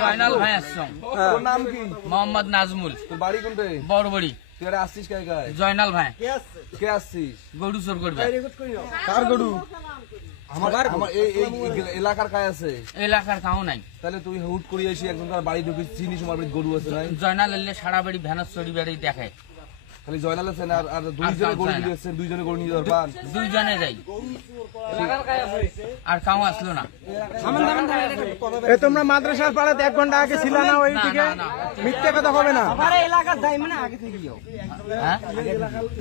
জয়নাল ভাই আসছো নাম কি? মোহাম্মদ নাজমুল। তোর বাড়ি কোনটা? বড়বড়ি। তুই আর আসছিস কে গায়? জয়নাল ভাই কে আসছিস? গরু চোর করবে। কার গরু? আমার এই এলাকার কায় আছে? এলাকার কাউ নাই। তাহলে তুই হুট করে এসে একজনকার বাড়ি ঢুকে চিনিস আমার বাড়ি গরু আছে নাই? জয়নাল এলে সারা বাড়ি ভ্যানস চড়ি বাড়ি দেখে। খালি জয়নাল আছে না আর দুইজনে গরু নিয়ে আসছেন, দুইজনে গরু নিয়ে যাওয়ার পান? দুইজনে যাই আর কাউ আসলো না। তোমরা মাদ্রাসার পাড়াতে 1 ঘন্টা আগে ছিল না? ওই দিকে মিথ্যে কথা হবে না। এলাকার দায় মানে আগে থেকে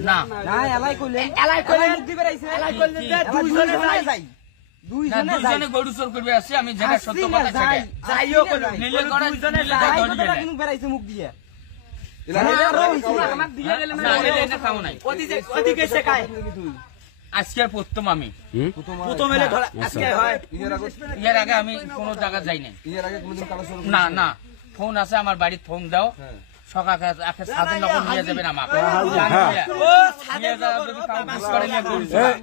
না এলাই কইলে মুখ দিবে রাইছে এলাই কইলে দুইজনে যাই দুইজনে গরু চোর করবে আসছে। আমি যেটা সত্য কথা সেটাই যাইও কইলো নিলে করে দুইজনে নিলে যাই ধরবে না। কিন্তু বেরাইছে মুখ দিয়ে আমার দিয়ে গেলে না এলে না কাউ নাই। ওদিকে সে খায় আজকে প্রথম আমি প্রথম এলে ধরা আজকে হয় এর আগে আমি কোনো জায়গা যাই নাই। এর আগে কোনোদিন কারো সঙ্গে না না ফোন আছে আমার বাড়ির, ফোন দাও সকাল সাথে নকল নিয়ে যাবেন আমাকে নিয়ে যাওয়া যদি কাউ বুঝ করে নিয়ে গরু চোর।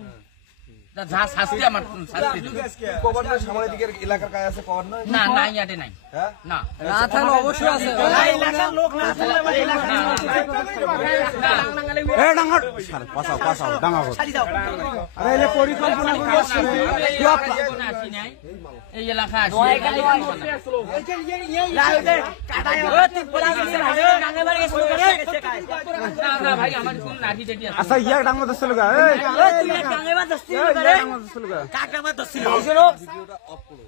যা শাস্তি আমার শাস্তি দেবে। কবর না সামনের দিকের এলাকার কায় আছে? কবর নয় না নাই আটে নাই। হ্যাঁ না না থাকলে অবশ্যই আছে এলাকার লোক না থাকলে এলাকা এ ডাঙ্গর পাসাও পাসাও ডাঙ্গা ছাড়ি দাও আরে এলে পরিকল্পনা করে আসছে। এই এলাকা আসি না ভাই আমার কোন লাঠি টাঠি আছে। আচ্ছা ইয়া ডাঙ্গা দছ লগা এই কাকে বা দস্তি করে ডাঙ্গা দছ লগা কাকে বা দস্তি ভিডিওটা অফ করো।